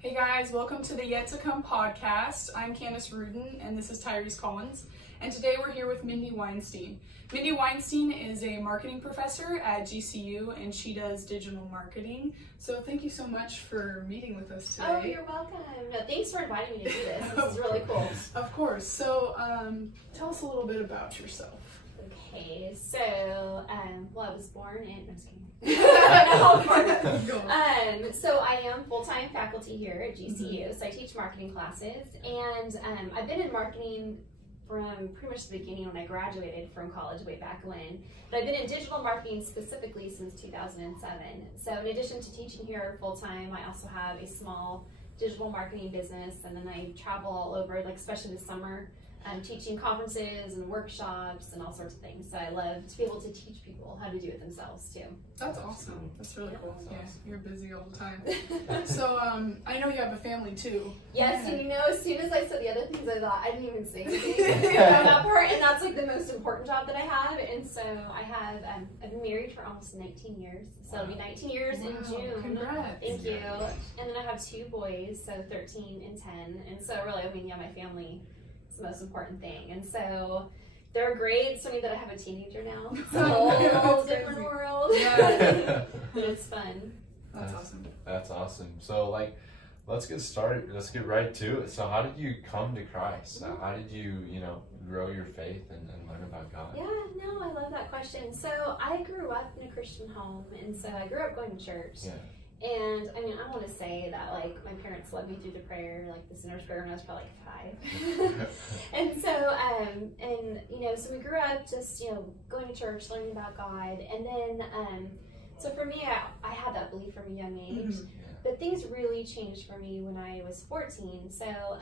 Hey guys, welcome to the Yet to Come podcast. I'm Candace Rudin and this is Tyrese Collins. And today we're here with Mindy Weinstein. Mindy Weinstein is a marketing professor at GCU and she does digital marketing. So thank you so much for meeting with us today. Oh, you're welcome. No, thanks for inviting me to do this. This is really cool. Of course. So tell us a little bit about yourself. Okay, so, I was born in, no, just kidding. So I am full-time faculty here at GCU, so I teach marketing classes, and I've been in marketing from pretty much the beginning when I graduated from college way back when, but I've been in digital marketing specifically since 2007. So in addition to teaching here full-time, I also have a small digital marketing business, and then I travel all over, like especially this summer. I'm teaching conferences and workshops and all sorts of things. So I love to be able to teach people how to do it themselves too. That's awesome. That's really cool. That's Yeah, awesome. you're busy all the time. So I know you have a family too. Yes, and you know, as soon as I said the other things, I thought I didn't even say anything about that part, and that's like the most important job that I have. And so I have, I've been married for almost 19 years, so it'll be 19 years in June. Congrats. Thank you. And then I have 2 boys, so 13 and 10. And so really, I mean, yeah, my family is the most important thing. And so they're great. It's funny that I have a teenager now. It's a whole different world. Yeah. But it's fun. That's awesome. That's awesome. So, let's get started. Let's get right to it. So, how did you come to Christ? How did you, grow your faith and learn about God? Yeah, no, I love that question. So I grew up in a Christian home, and so I grew up going to church. Yeah. And I mean, I want to say that like my parents led me through the prayer, like the sinner's prayer, when I was probably like 5. And so, so we grew up just going to church, learning about God, and then so for me, I had that belief from a young age. Mhm. But things really changed for me when I was 14. So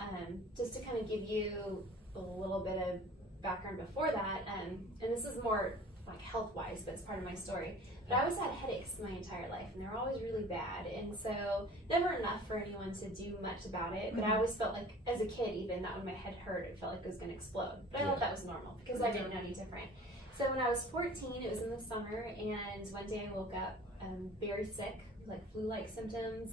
just to kind of give you a little bit of background before that, and this is more like health-wise, but it's part of my story. But I always had headaches my entire life, and they were always really bad. And so never enough for anyone to do much about it. But I always felt like, as a kid even, that when my head hurt, it felt like it was going to explode. But I thought that was normal because I didn't know any different. So when I was 14, it was in the summer, and one day I woke up very sick, like flu-like symptoms.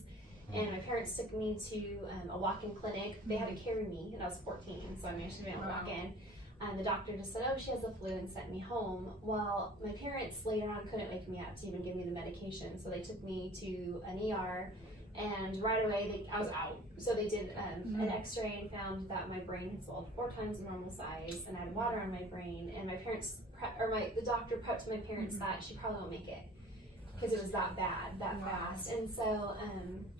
And my parents took me to a walk-in clinic. They had to carry me, and I was 14, so I managed to be able to walk in. And the doctor just said, oh, she has the flu, and sent me home. Well, my parents later on couldn't wake me up to even give me the medication, so they took me to an ER, and right away I was out. So they did an x-ray and found that my brain had swelled 4 times the normal size, and I had water on my brain, and the doctor prepped my parents that she probably won't make it, because it was that bad, that fast. And so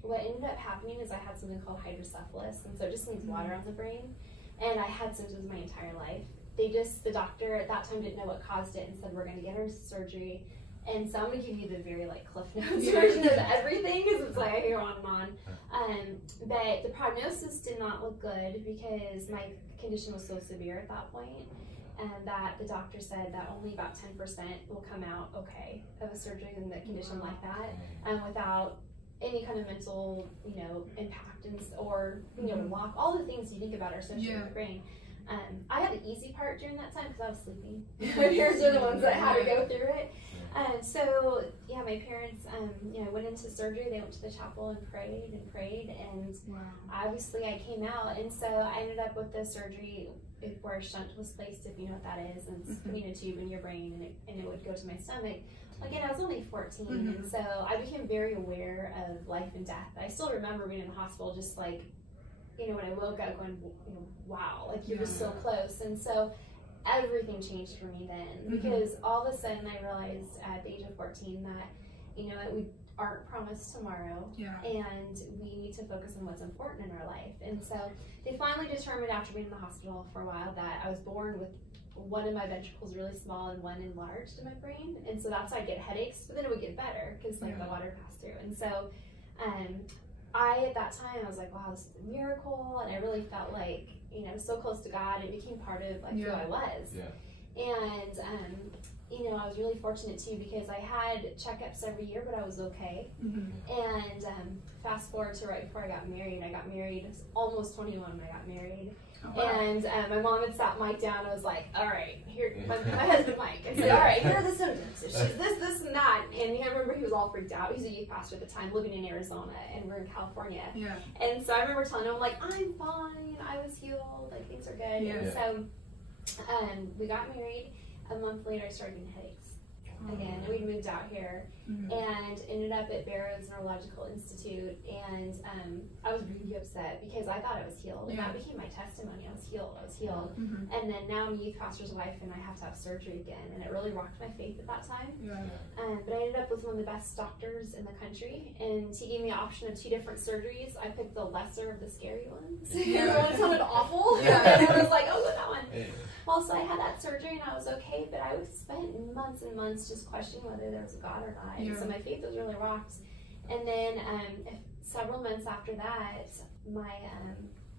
what ended up happening is I had something called hydrocephalus, and so it just means water on the brain. And I had symptoms my entire life. The doctor at that time didn't know what caused it and said, we're going to get her surgery. And so I'm going to give you the very Cliff Notes version of everything, because it's like I go on and on. But the prognosis did not look good because my condition was so severe at that point, and that the doctor said that only about 10% will come out okay of a surgery in a condition like that, without any kind of mental, impact or to walk, all the things you think about are associated with the brain. I had the easy part during that time because I was sleeping. My parents are the ones that had to go through it. So my parents, went into surgery. They went to the chapel and prayed, and obviously I came out, and so I ended up with the surgery where a shunt was placed, if you know what that is, and it's putting a tube in your brain, and it would go to my stomach. Again, I was only 14, and so I became very aware of life and death. I still remember being in the hospital, just like, when I woke up going, wow, like you're just so close. And so everything changed for me then, because all of a sudden I realized at the age of 14 that, we aren't promised tomorrow, and we need to focus on what's important in our life. And so they finally determined, after being in the hospital for a while, that I was born with one of my ventricles really small and one enlarged in my brain, and so that's why I get headaches, but then it would get better because the water passed through. And so at that time I was like, wow, this is a miracle, and I really felt like so close to God. It became part of who I was. And you know, I was really fortunate too because I had checkups every year, but I was okay. Mhm. And fast forward to right before I got married. I got married, I was almost 21 when I got married. Oh, wow. And my mom had sat Mike down. I was like, all right, here, my husband Mike. I said, all right, here are the symptoms. She's this, and that. And I remember he was all freaked out. He's a youth pastor at the time, living in Arizona, and we're in California. Yeah. And so I remember telling him, like, I'm fine. I was healed. Like, things are good. Yeah. And so we got married. A month later, I started getting headaches again. We moved out here Mhm. and ended up at Barrows Neurological Institute. And I was really upset because I thought I was healed. And Yeah. that became my testimony. I was healed. I was healed. Mhm. And then now I'm a youth pastor's wife and I have to have surgery again. And it really rocked my faith at that time. Yeah. But I ended up with one of the best doctors in the country, and he gave me an option of 2 different surgeries. I picked the lesser of the scary ones. Yeah. The one that sounded awful. Yeah. And I was like, oh, that one. Yeah. Well, so I had that surgery and I was okay, but I spent months and months just questioning whether there was a God or not. And so my faith was really rocked. And then several months after that, my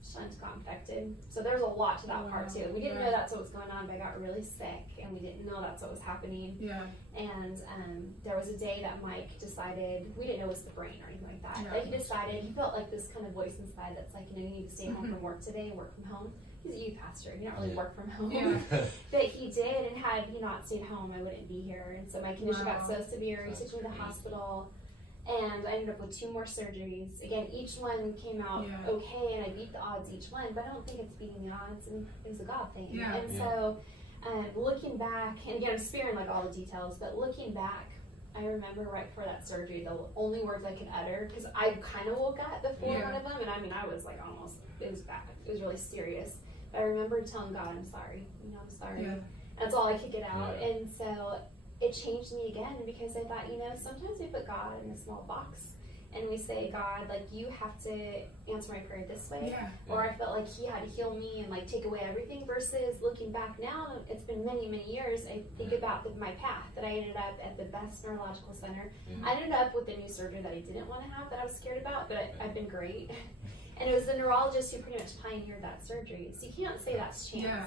shunt got infected. So there's a lot to that part too. We didn't know that's what was going on, but I got really sick and we didn't know that's what was happening. Yeah. And there was a day that Mike decided, we didn't know it was the brain or anything like that, Yeah. but he decided, he felt like this kind of voice inside that's like, you know, you need to stay home from work today and work from home. He's a youth pastor, you don't really work from home. Yeah. But he did, and had he not stayed home, I wouldn't be here. And so my condition got so severe, he took me to the hospital, and I ended up with 2 more surgeries. Again, each one came out okay, and I beat the odds each one, but I don't think it's beating the odds, and it was a God thing. Yeah. And so looking back, and again, I'm sparing like all the details, but looking back, I remember right before that surgery, the only words I could utter, because I kind of woke up before one of them, and I mean, I was like almost, it was bad. It was really serious. But I remember telling God, I'm sorry. You know, I'm sorry. Yeah. That's all I could get out. Yeah. And so it changed me again because I thought, you know, sometimes we put God in a small box and we say, God, like, you have to answer my prayer this way. Yeah. Or I felt like he had to heal me and like take away everything, versus looking back now, it's been many, many years. I think about my path that I ended up at the best neurological center. Yeah. I ended up with a new surgery that I didn't want to have, that I was scared about, but I've been great. And it was the neurologist who pretty much pioneered that surgery. So you can't say that's chance. Yeah.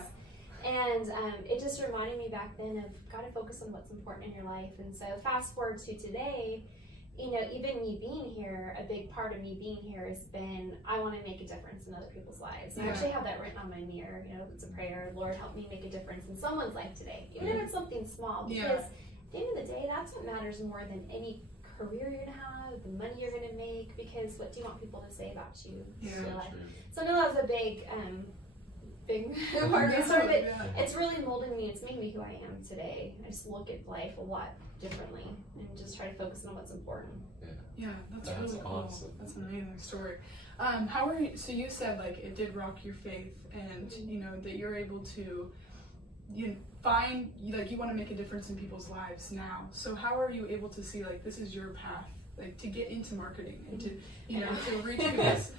And it just reminded me back then of gotta focus on what's important in your life. And so fast forward to today, you know, even me being here, a big part of me being here has been, I want to make a difference in other people's lives. And I actually have that written on my mirror. You know, it's a prayer, Lord, help me make a difference in someone's life today, even if it's something small. Because at the end of the day, that's what matters more than any career you're gonna have, the money you're gonna make, because what do you want people to say about you in your life? So I know that was a big part of the story, but it's really molded me. It's made me who I am today. I just look at life a lot differently and just try to focus on what's important. Yeah, that's really awesome. Cool. That's an amazing story. How are you? So you said like it did rock your faith, and you know that you're able to, you know, find like you want to make a difference in people's lives now. So how are you able to see like this is your path, like to get into marketing and to, you know, to reach people's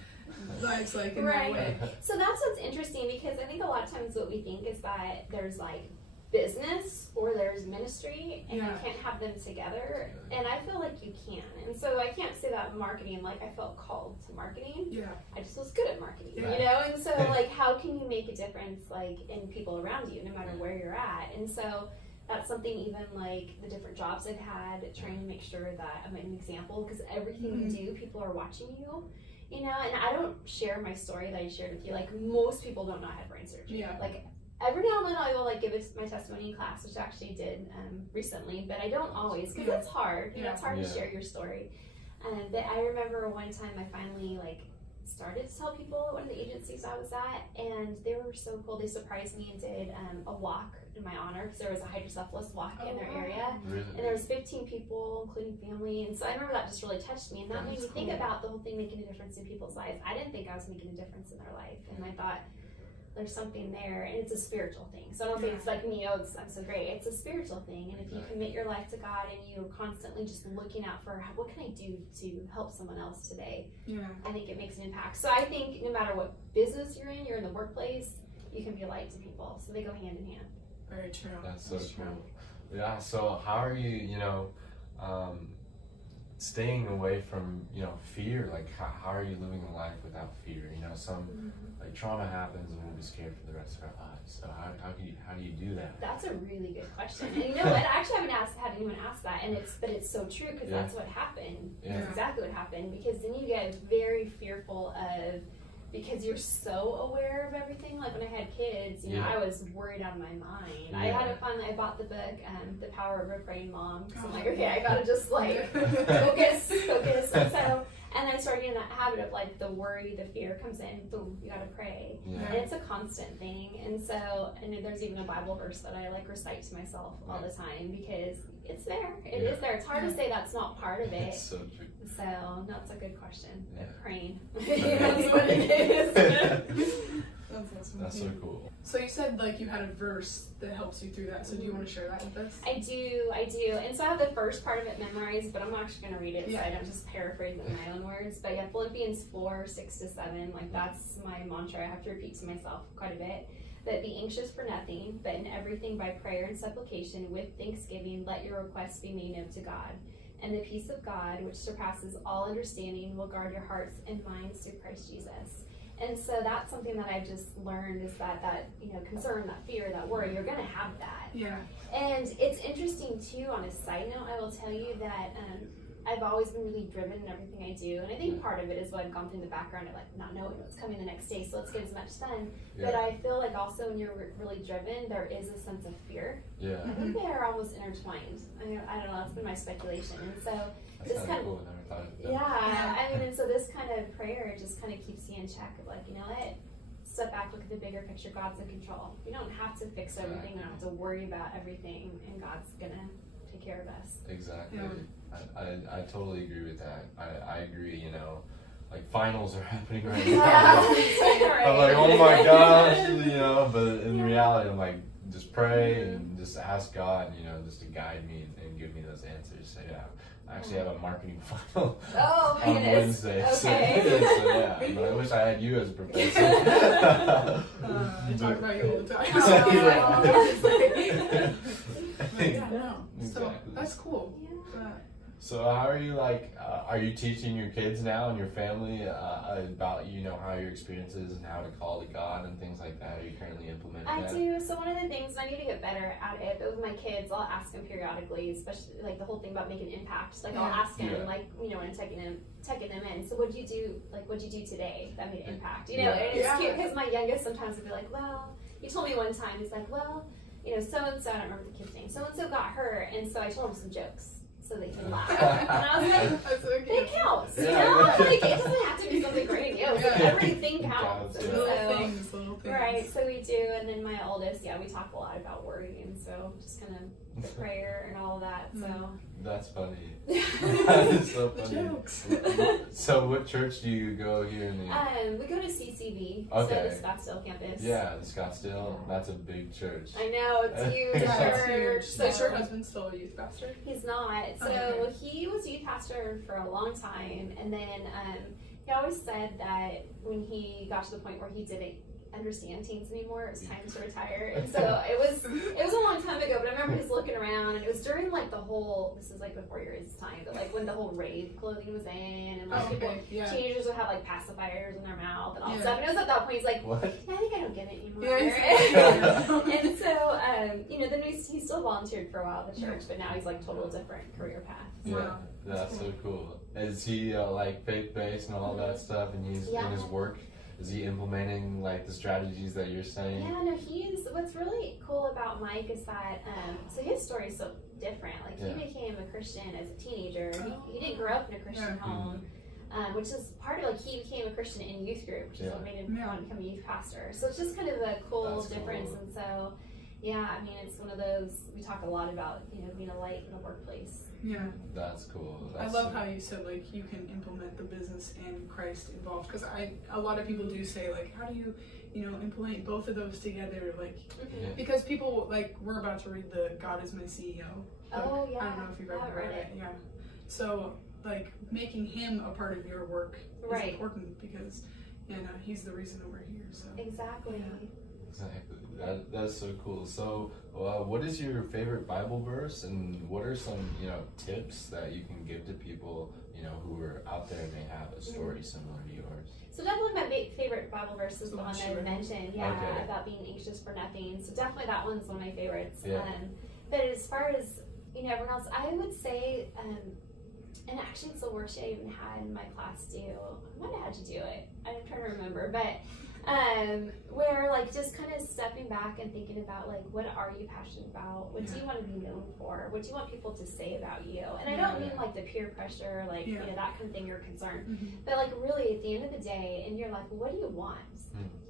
lives like in that way? So that's what's interesting, because I think a lot of times what we think is that there's like business or there's ministry and you can't have them together, and I feel like you can. And so I can't say that marketing, like I felt called to marketing. I just was good at marketing, you know. And so like how can you make a difference like in people around you no matter where you're at? And so that's something, even like the different jobs I've had, trying to make sure that I'm an example, because everything you do, people are watching you. You know, and I don't share my story that I shared with you. Like most people don't know I had brain surgery. Like every now and then I will like give my testimony in class, which I actually did recently, but I don't always, because it's hard. You know, it's hard to share your story. But I remember one time I finally like started to tell people at one of the agencies I was at, and they were so cool. They surprised me and did a walk in my honor, because there was a hydrocephalus walk in their area. And there was 15 people, including family, and so I remember that just really touched me, and that made me think about the whole thing making a difference in people's lives. I didn't think I was making a difference in their life, and I thought there's something there, and it's a spiritual thing. So I don't think it's like me, oh, I'm so great. It's a spiritual thing, and if you commit your life to God and you're constantly just looking out for what can I do to help someone else today, I think it makes an impact. So I think no matter what business you're in the workplace, you can be a light to people. So they go hand in hand. Very true. That's so cool. Yeah, so how are you, you know, staying away from, you know, fear. Like, how are you living a life without fear? You know, some like trauma happens and we'll be scared for the rest of our lives. So how do you do that? That's a really good question. And you know what? I actually haven't had anyone ask that, and it's so true because Yeah. that's what happened. Yeah. That's exactly what happened, because then you get very fearful of, because you're so aware of everything. Like when I had kids, you know, Yeah. I was worried out of my mind. I Yeah. had to finally, I bought the book, The Power of a Praying Mom, because I'm like, okay, I gotta just like focus. And I started getting that habit of like the worry, the fear comes in, boom, you gotta pray. Yeah. And it's a constant thing. And so, and there's even a Bible verse that I like recite to myself all the time, because it's there. It is there. It's hard to say that's not part of it. It's so true. So that's a good question. Yeah. Praying. That's what it is. That's awesome. That's so cool. So you said like you had a verse that helps you through that. So do you want to share that with us? I do. And so I have the first part of it memorized, but I'm actually going to read it so Yeah. I don't just paraphrase it in my own words. But yeah, Philippians 4:6-7, like that's my mantra. I have to repeat to myself quite a bit. But be anxious for nothing, but in everything by prayer and supplication with thanksgiving, let your requests be made known to God. And the peace of God, which surpasses all understanding, will guard your hearts and minds through Christ Jesus. And so that's something that I've just learned, is that you know, concern, that fear, that worry, you're going to have that. Yeah. And it's interesting too, on a side note, I will tell you that I've always been really driven in everything I do. And I think part of it is what I've gone through in the background of like not knowing what's coming the next day, so let's get as much done. Yeah. But I feel like also when you're really driven, there is a sense of fear. Yeah. I think they are almost intertwined. I don't know, that's been my speculation. And so That's this kind kind of cool. I never thought of that. yeah, I mean, and so this kind of prayer just kind of keeps you in check of like, you know what? Step back, look at the bigger picture. God's in control. We don't have to fix everything. We don't have to worry about everything, and God's gonna take care of us. Exactly. Yeah. I totally agree with that. I agree, you know, like finals are happening right Yeah. now. Right. I'm like, oh my gosh, you know, but in reality, I'm like, just pray and just ask God, you know, just to guide me and give me those answers. So yeah, I actually have a marketing final Oh my on goodness. Wednesday. Okay. So yeah, but I wish I had you as a professor. I talk about you all the time. Yeah, no. So Exactly. that's cool. Yeah. So how are you like? Are you teaching your kids now and your family about, you know, how your experiences and how to call to God and things like that? Are you currently implementing I that? do. So one of the things, and I need to get better at it, but with my kids, I'll ask them periodically, especially like the whole thing about making impact. Like I'll Yeah. ask them, Yeah. like, you know, when I'm checking them in. So what'd you do? Like, what'd you do today that made impact? You know, Yeah. and it's Yeah. cute because my youngest sometimes would be like, well, he told me one time, he's like, well, you know, so and so, I don't remember the kid's name, so and so got hurt, and so I told him some jokes so they can laugh. And I was like, That's so it cute. counts. You Yeah. know, like it doesn't have to be something grandiose. Yeah. Everything counts. Counts, And yeah. Little so, things, little things. right, so we do, and then my oldest, yeah, we talk a lot about worry, and so just kind of the prayer and all of that. So That's funny. That is so The funny. jokes. So what church do you go here in the? we go to CCV, Okay. so the Scottsdale campus. Yeah, the Scottsdale. That's a big church. I know, it's huge Yeah, it's church. huge. So Is your husband still a youth pastor? he's not. So Okay. he was youth pastor for a long time, and then he always said that when he got to the point where he didn't understand teens anymore, it was time to retire. And so it was a long time ago, but I remember just looking around, and it was during like the whole, this is like before your time, but like when the whole rave clothing was in, and like Oh, people, okay. Yeah. teenagers would have like pacifiers in their mouth and all Yeah. stuff. And it was at that point he's like, What? yeah, I think I don't get it anymore. Yeah, And so, you know, then he still volunteered for a while at the church, but now he's like total different career path. Yeah, Wow. that's so cool. Is he like faith based and all that stuff? And he's Yeah. in his work. Is he implementing like the strategies that you're saying? Yeah, no, what's really cool about Mike is that, so his story is so different. Like, Yeah. he became a Christian as a teenager. Oh. He didn't grow up in a Christian Yeah. home, which is part of, like, he became a Christian in youth group, which is Yeah. what made him Yeah. want to become a youth pastor. So it's just kind of a cool That's difference. cool. And so, yeah, I mean, it's one of those, we talk a lot about, you know, being a light in the workplace. Yeah. That's cool. I That's love so- how you said like you can implement the business and Christ involved, because a lot of people do say like, how do you implement both of those together, like Yeah. because people like, we're about to read the God is My CEO book. Oh, I yeah. don't know if you've I ever haven't read read it. Yeah. So like making him a part of your work is Right. important, because he's the reason that we're here. So Exactly. Exactly. That's so cool. So, what is your favorite Bible verse, and what are some tips that you can give to people who are out there and may have a story similar to yours? So definitely my favorite Bible verse is the one that I Sure. mentioned, Okay. about being anxious for nothing. So definitely that one's one of my favorites. Yeah. But as far as everyone else, I would say, and actually it's a worksheet I even had in my class do. I might have had to do it. I'm trying to remember, but where like just kind of stepping back and thinking about like what are you passionate about? What do you want to be known for? What do you want people to say about you? And I don't mean like the peer pressure, like that kind of thing you're concerned, but like really at the end of the day in your life, what do you want?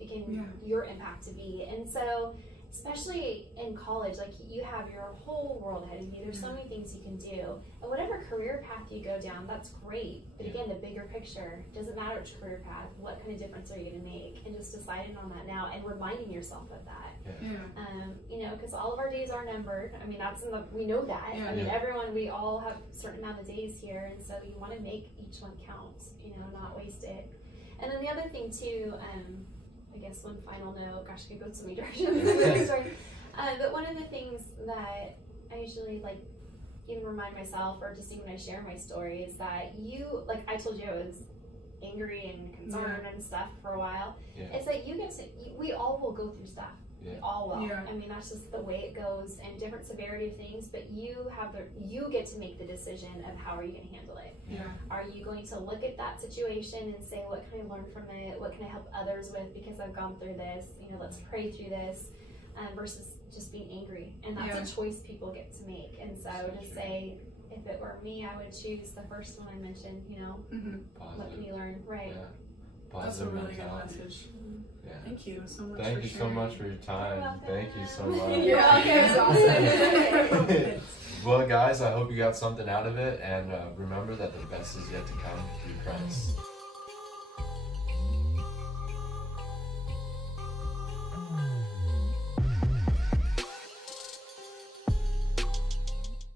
Again, your impact to be. And so especially in college, like you have your whole world ahead of you. There's so many things you can do. And whatever career path you go down, that's great. But again, the bigger picture, doesn't matter which career path, what kind of difference are you going to make? And just deciding on that now and reminding yourself of that. Because all of our days are numbered. I mean, we know that. I mean, everyone, we all have a certain amount of days here. And so you want to make each one count, not waste it. And then the other thing too, I guess one final note, gosh, I could go so many directions. But one of the things that I usually like even remind myself, or just even when I share my story, is that like I told you, I was angry and concerned and stuff for a while. It's that we all will go through stuff. We all will. I mean, that's just the way it goes, and different severity of things. But you get to make the decision of how are you going to handle it. Are you going to look at that situation and say, what can I learn from it? What can I help others with because I've gone through this? Let's pray through this, versus just being angry. And that's a choice people get to make. And so to say, if it were me, I would choose the first one I mentioned. What can you learn? Right. That's a Positive really mentality. good message. Yeah. Thank you so much. Thank for you so sharing. much for your time. welcome. Thank you so much. You're welcome. It was awesome. Well, guys, I hope you got something out of it, and remember that the best is yet to come through Christ.